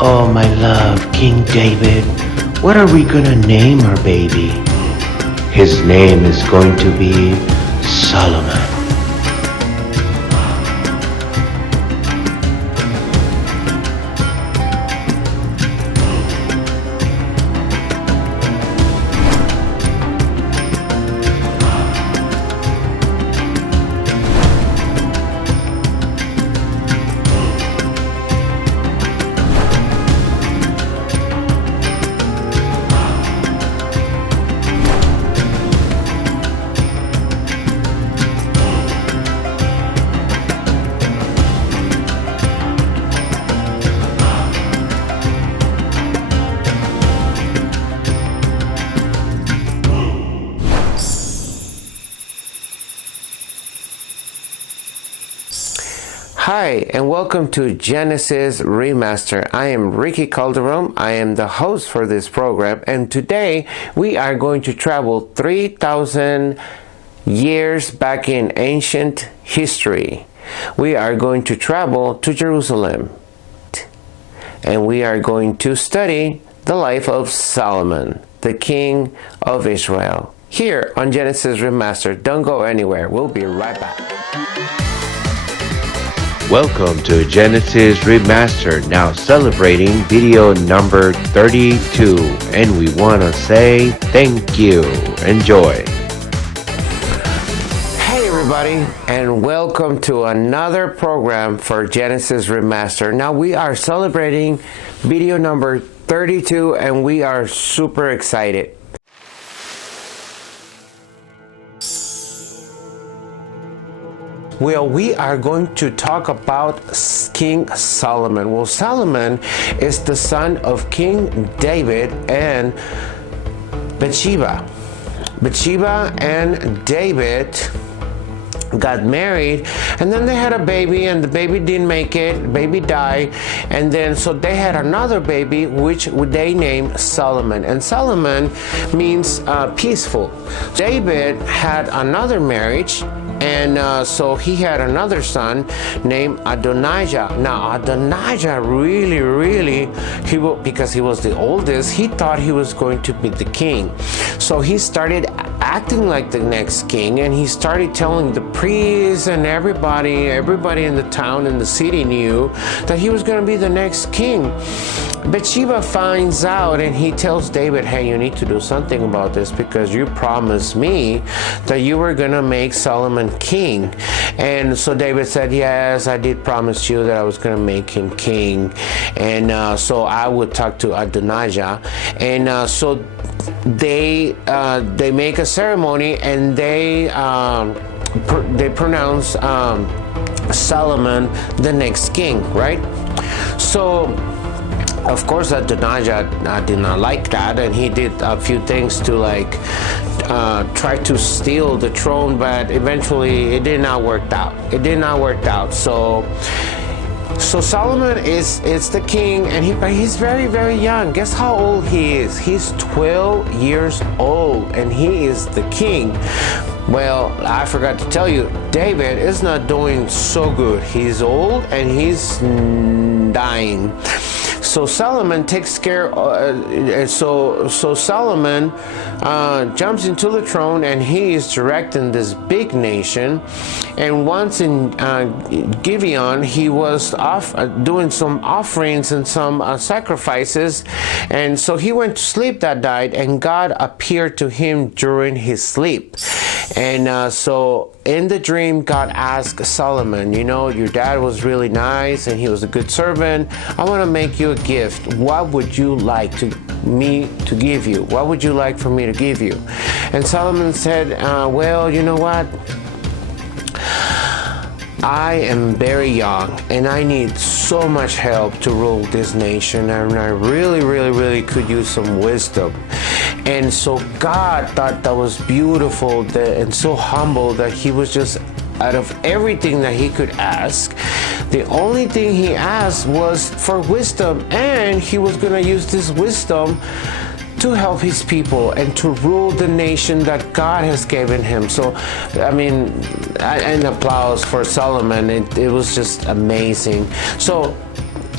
Oh, my love, King David, what are we gonna name our baby? His name is going to be Solomon. Hi, and welcome to Genesis Remastered. I am Ricky Calderon. I am the host for this program, and today we are going to travel 3,000 years back in ancient history. We are going to travel to Jerusalem, and we are going to study the life of Solomon, the king of Israel, here on Genesis Remastered. Don't go anywhere. We'll be right back. Welcome to Genesis Remastered, now celebrating video number 32, and we want to say thank you. Enjoy. Hey everybody, and welcome to another program for Genesis Remastered. Now we are celebrating video number 32, and we are super excited. Well, we are going to talk about King Solomon. Well, Solomon is the son of King David and Bathsheba. Bathsheba and David got married, and then they had a baby, and the baby didn't make it. The baby died, and then so they had another baby, which they named Solomon. And Solomon means peaceful. David had another marriage, and so he had another son named Adonijah. Now Adonijah really, because he was the oldest, he thought he was going to be the king. So he started acting like the next king, and he started telling the priests and everybody in the town and the city knew that he was going to be the next king. Bathsheba finds out, and he tells David, hey, you need to do something about this, because you promised me that you were going to make Solomon king. And so David said, yes, I did promise you that I was going to make him king, and so I would talk to Adonijah. And so they make a ceremony, and they pronounce Solomon the next king, right? So of course Adonijah did not like that, and he did a few things to try to steal the throne, but eventually it did not work out. So Solomon is the king, and he's very young. Guess how old he is? He's 12 years old, and he is the king. Well, I forgot to tell you, David is not doing so good. He's old and he's dying. So Solomon takes care. So Solomon jumps into the throne, and he is directing this big nation. And once in Gibeon, he was doing some offerings and some sacrifices, and so he went to sleep that night, and God appeared to him during his sleep. And so in the dream, God asked Solomon, you know, your dad was really nice and he was a good servant. I want to make you a gift. What would you like me to give you? What would you like for me to give you? And Solomon said, well, you know what? I am very young, and I need so much help to rule this nation, and I really could use some wisdom. And so God thought that was beautiful and so humble that he was just, out of everything that he could ask, the only thing he asked was for wisdom, and he was going to use this wisdom to help his people and to rule the nation that God has given him. So, I mean, an applause for Solomon. It was just amazing. So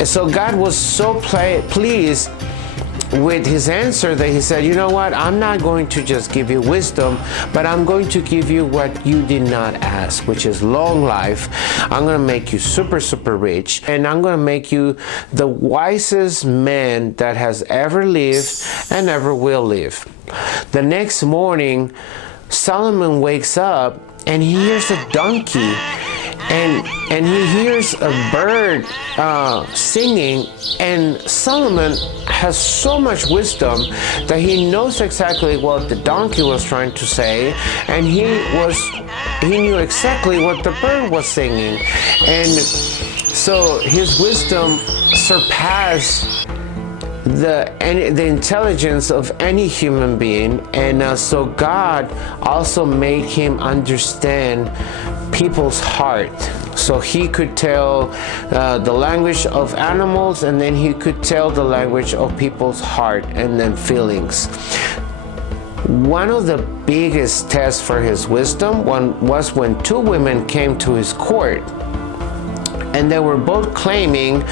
So God was so pleased with his answer that he said, you know what, I'm not going to just give you wisdom, but I'm going to give you what you did not ask, which is long life. I'm going to make you super, super rich, and I'm going to make you the wisest man that has ever lived and ever will live. The next morning, Solomon wakes up and he hears a donkey, and he hears a bird singing, and Solomon has so much wisdom that he knows exactly what the donkey was trying to say, and he knew exactly what the bird was singing, and so his wisdom surpassed the intelligence of any human being, and so God also made him understand people's heart. So he could tell the language of animals, and then he could tell the language of people's heart and then feelings. One of the biggest tests for his wisdom was when two women came to his court, and they were both claiming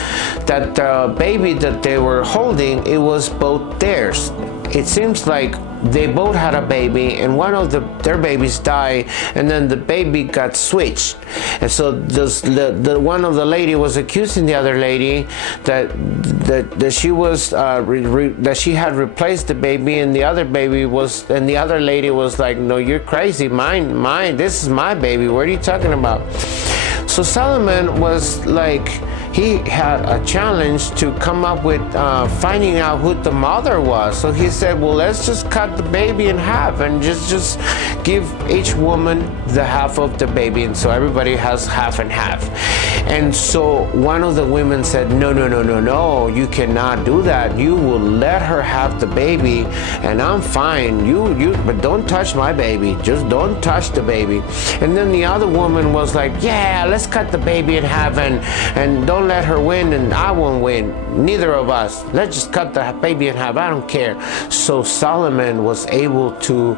that the baby that they were holding, it was both theirs. It seems like they both had a baby, and one of their babies died, and then the baby got switched. And so the one of the lady was accusing the other lady that she was that she had replaced the baby, and the other lady was like, no, you're crazy, mine, this is my baby, what are you talking about? So Solomon was like, he had a challenge to come up with finding out who the mother was. So he said, well, let's just cut the baby in half and just give each woman the half of the baby, and so everybody has half and half. And so one of the women said, no, you cannot do that. You will let her have the baby, and I'm fine. But don't touch my baby. Just don't touch the baby. And then the other woman was like, yeah, let's cut the baby in half, and don't let her win, and I won't win. Neither of us. Let's just cut the baby in half. I don't care. So Solomon was able to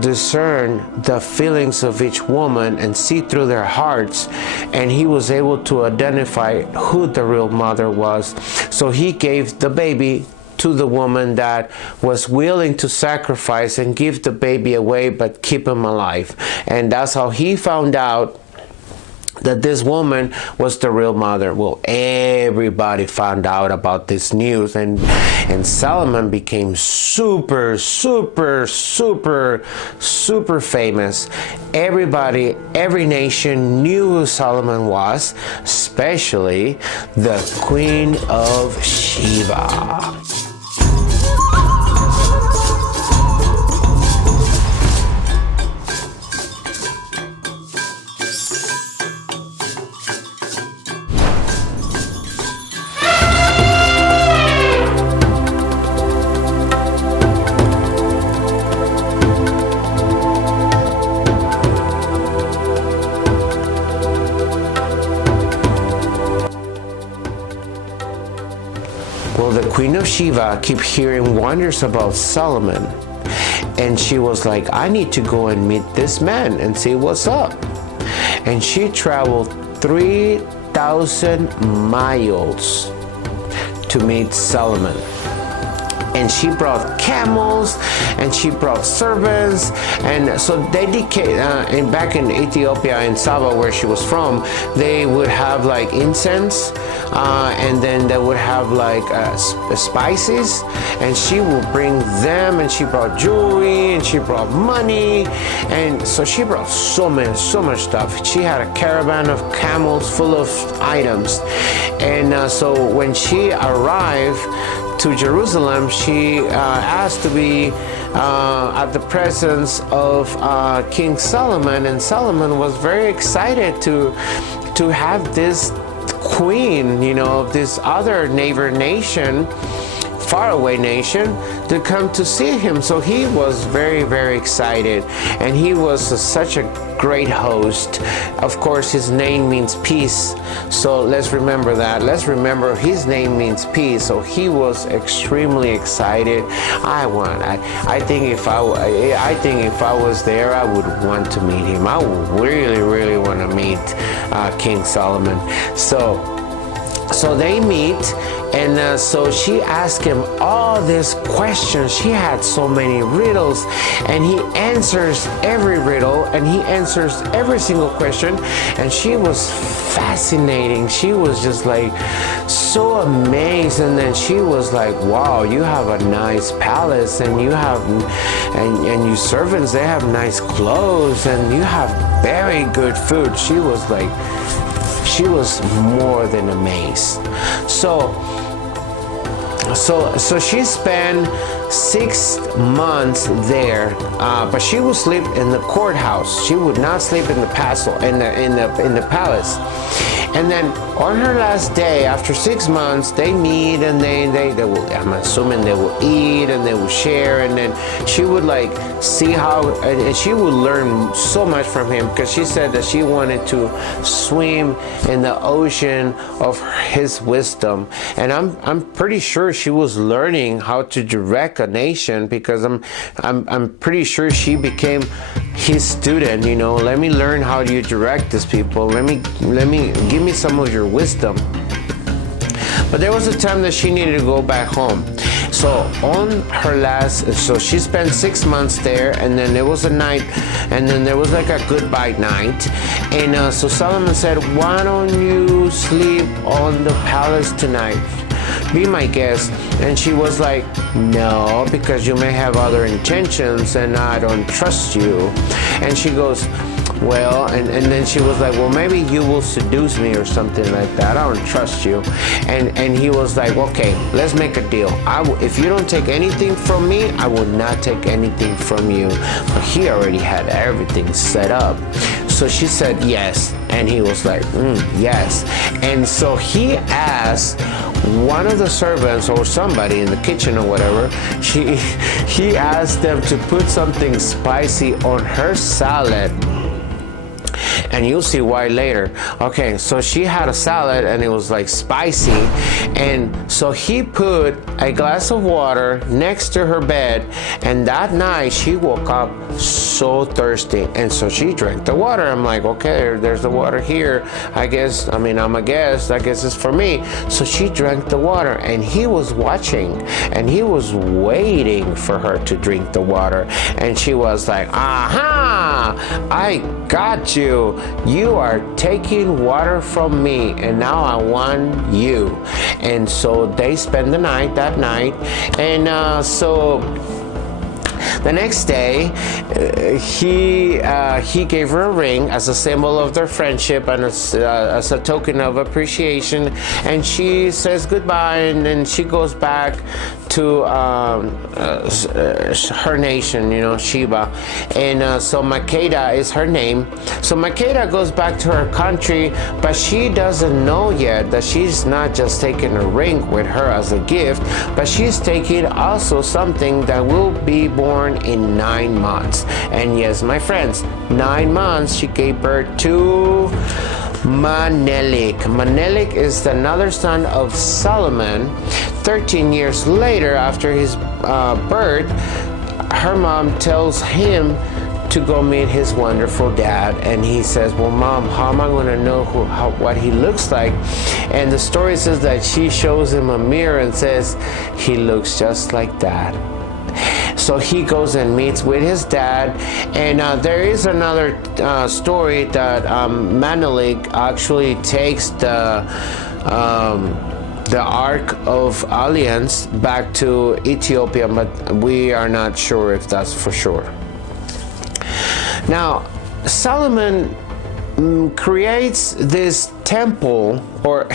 discern the feelings of each woman and see through their hearts, and he was able to identify who the real mother was. So he gave the baby to the woman that was willing to sacrifice and give the baby away but keep him alive. And that's how he found out that this woman was the real mother. Well, everybody found out about this news, and Solomon became super famous. Everybody, every nation knew who Solomon was, especially the Queen of Sheba. Well, the Queen of Sheba kept hearing wonders about Solomon, and she was like, I need to go and meet this man and see what's up. And she traveled 3,000 miles to meet Solomon. And she brought camels, and she brought servants, and so and back in Ethiopia, in Saba, where she was from, they would have like incense, and then they would have like spices, and she would bring them, and she brought jewelry, and she brought money, and so she brought so much stuff. She had a caravan of camels full of items, and so when she arrived to Jerusalem, she asked to be at the presence of King Solomon, and Solomon was very excited to have this queen, of this other neighbor nation, faraway nation, to come to see him. So he was very excited, and he was such a great host. Of course, his name means peace, so let's remember that. Let's remember his name means peace. So he was extremely excited. I think if I was there, I would want to meet him. I would really want to meet King Solomon. So So they meet, and so she asked him all these questions. She had so many riddles, and he answers every riddle, and he answers every single question, and she was fascinating. She was just like so amazed, and then she was like, wow, you have a nice palace, and you have and you servants, they have nice clothes, and you have very good food. She was more than amazed. So she spent 6 months there, but she would sleep in the courthouse. She would not sleep in the castle, in the palace. And then on her last day, after 6 months, they meet, and they will, I'm assuming they will eat, and they will share, and then she would like see how, and she would learn so much from him, because she said that she wanted to swim in the ocean of his wisdom. And I'm pretty sure she was learning how to direct a nation, because I'm pretty sure she became his student. You know, let me learn how you direct these people. Let me give me some of your wisdom. But there was a time that she needed to go back home. So on her last, so she spent 6 months there, and then there was a night, and then there was like a goodbye night. And so Solomon said, why don't you sleep on the palace tonight? Be my guest. And she was like, no, because you may have other intentions, and I don't trust you. And she goes, well, and then she was like, well, maybe you will seduce me or something like that. I don't trust you. And he was like, okay, let's make a deal. If you don't take anything from me, I will not take anything from you. But he already had everything set up. So she said yes, and he was like, yes. And so he asked one of the servants or somebody in the kitchen or whatever, he asked them to put something spicy on her salad. And you'll see why later. Okay, so she had a salad, and it was like spicy, and so he put a glass of water next to her bed, and that night she woke up so thirsty, and so she drank the water. I'm like, okay, there's the water here. I'm a guest, I guess it's for me. So she drank the water, and he was watching, and he was waiting for her to drink the water, and she was like, aha, I got you. You are taking water from me, and now I want you. And so they spend the night that night, and so the next day, he gave her a ring as a symbol of their friendship and as a token of appreciation. And she says goodbye, and then she goes back to her nation, you know, Sheba. And so Makeda is her name. So Makeda goes back to her country, but she doesn't know yet that she's not just taking a ring with her as a gift, but she's taking also something that will be born in 9 months. And yes, my friends, 9 months she gave birth to Menelik. Menelik is another son of Solomon. 13 years later, after his birth, her mom tells him to go meet his wonderful dad, and he says, well, Mom, how am I going to know what he looks like? And the story says that she shows him a mirror and says, he looks just like Dad. So he goes and meets with his dad, and there is another story that Menelik actually takes the Ark of Alliance back to Ethiopia, but we are not sure if that's for sure. Now, Solomon creates this temple, or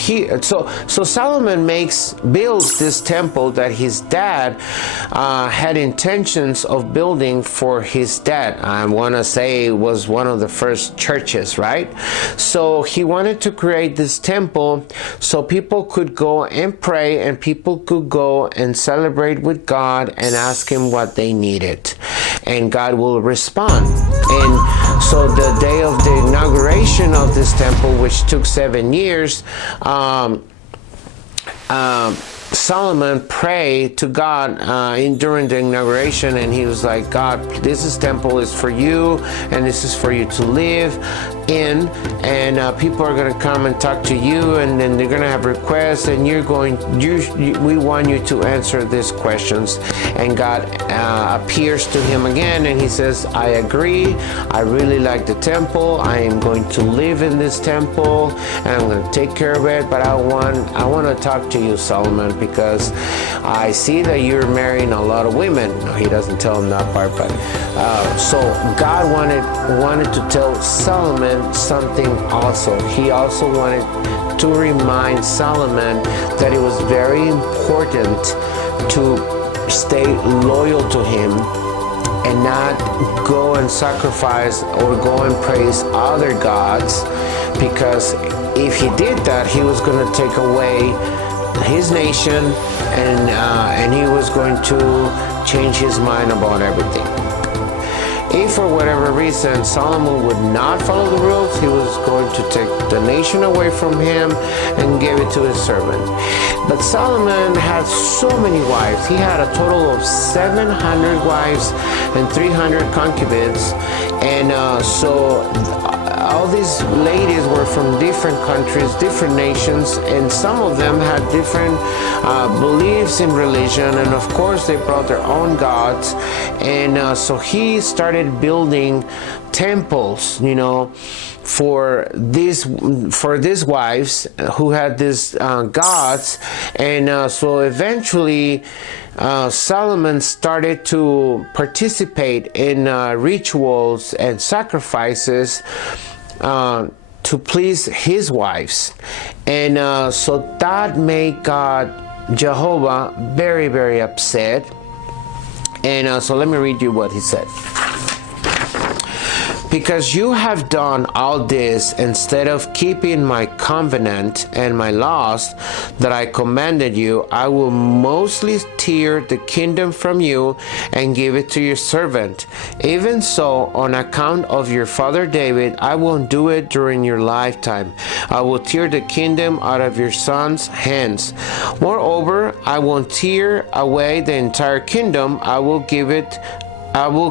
so Solomon builds this temple that his dad had intentions of building for his dad. I want to say it was one of the first churches, right? So he wanted to create this temple so people could go and pray, and people could go and celebrate with God and ask him what they needed, and God will respond. And so the day of the inauguration of this temple, which took 7 years, Solomon prayed to God during the inauguration, and he was like, God, this temple is for you, and this is for you to live in, and people are going to come and talk to you, and then they're going to have requests, and we want you to answer these questions. And God appears to him again, and he says, I agree, I really like the temple, I am going to live in this temple, and I'm going to take care of it, but I want to talk to you, Solomon, because I see that you're marrying a lot of women. No, he doesn't tell him that part, but so God wanted to tell Solomon something also. He also wanted to remind Solomon that it was very important to stay loyal to him and not go and sacrifice or go and praise other gods, because if he did that, he was going to take away his nation, and he was going to change his mind about everything. If for whatever reason Solomon would not follow the rules, he was going to take the nation away from him and give it to his servant. But Solomon had so many wives. He had a total of 700 wives and 300 concubines, and so all these ladies were from different countries, different nations, and some of them had different beliefs in religion, and of course they brought their own gods. And so he started building temples, for these wives who had these gods. And so eventually Solomon started to participate in rituals and sacrifices to please his wives. And so that made Jehovah very, very upset. And so let me read you what he said. Because you have done all this instead of keeping my covenant and my laws that I commanded you, I will mostly tear the kingdom from you and give it to your servant. Even so, on account of your father David, I won't do it during your lifetime. I will tear the kingdom out of your son's hands. Moreover, I won't tear away the entire kingdom. I will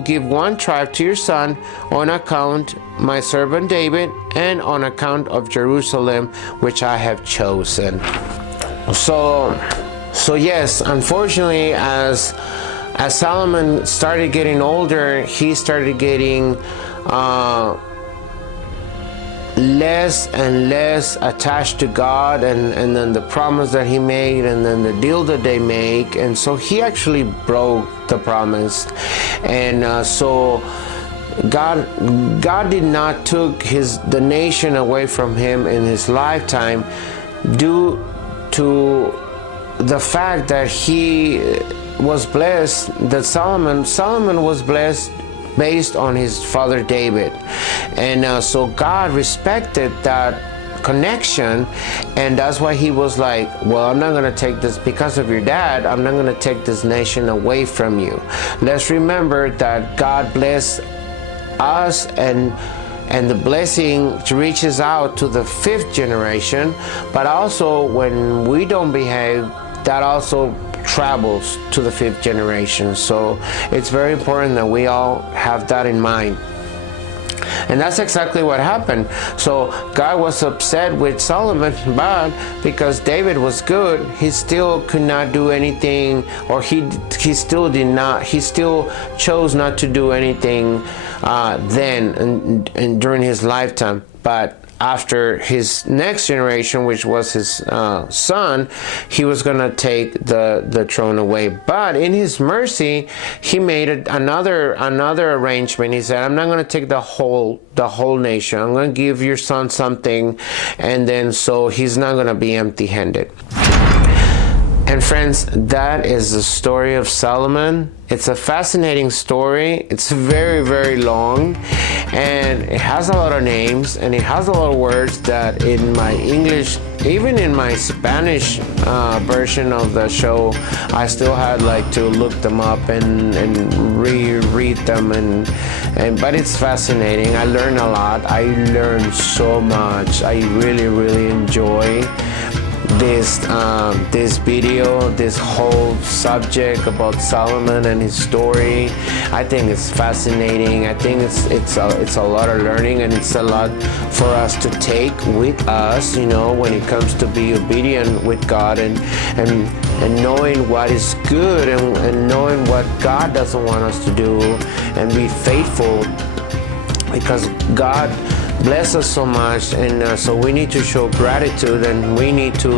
give one tribe to your son on account my servant David and on account of Jerusalem, which I have chosen. So yes, unfortunately, as Solomon started getting older, he started getting less and less attached to God, and then the promise that he made, and then the deal that they make, and so he actually broke the promise. And so God did not took the nation away from him in his lifetime due to the fact that he was blessed, that Solomon was blessed based on his father David. And so God respected that connection, and that's why he was like, well, I'm not going to take this because of your dad, I'm not going to take this nation away from you. Let's remember that God blessed us, and the blessing reaches out to the 5th generation, but also when we don't behave, that also travels to the 5th generation. So it's very important that we all have that in mind. And that's exactly what happened. So God was upset with Solomon, but because David was good, he still could not do anything, or he still chose not to do anything then and during his lifetime. But after his next generation, which was his son, he was going to take the throne away. But in his mercy, he made another arrangement. He said, I'm not going to take the whole nation. I'm going to give your son something, and then so he's not going to be empty-handed. And friends, that is the story of Solomon. It's a fascinating story. It's very, very long, and it has a lot of names, and it has a lot of words that in my English, even in my Spanish version of the show, I still had to look them up and reread them, but it's fascinating. I learned a lot. I learned so much. I really, really enjoy this video, this whole subject about Solomon and his story. I think it's fascinating. I think it's a lot of learning, and it's a lot for us to take with us, you know, when it comes to be obedient with God, and knowing what is good, and knowing what God doesn't want us to do, and be faithful, because God bless us so much, and so we need to show gratitude, and we need to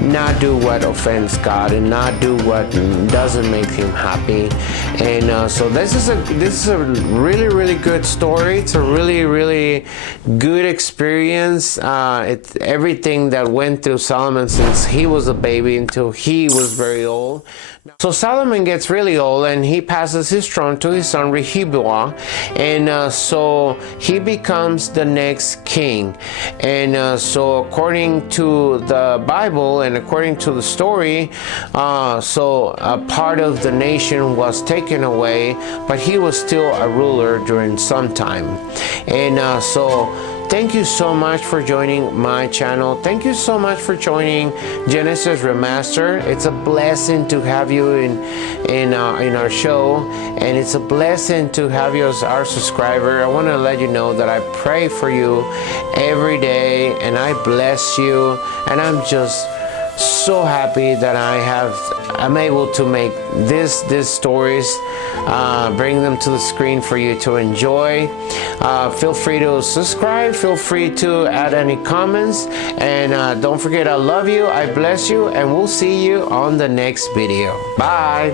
not do what offends God, and not do what doesn't make him happy. And so this is a really good story. It's a really good experience. It's everything that went through Solomon since he was a baby until he was very old. So Solomon gets really old, and he passes his throne to his son Rehoboam, and so he becomes the next king. And so according to the Bible and according to the story, so a part of the nation was taken away, but he was still a ruler during some time. And so thank you so much for joining my channel. Thank you so much for joining Genesis Remastered. It's a blessing to have you in our show, and it's a blessing to have you as our subscriber. I want to let you know that I pray for you every day, and I bless you, and I'm just so happy that I'm able to make these stories, bring them to the screen for you to enjoy. Feel free to subscribe, feel free to add any comments, and don't forget, I love you, I bless you, and we'll see you on the next video. Bye.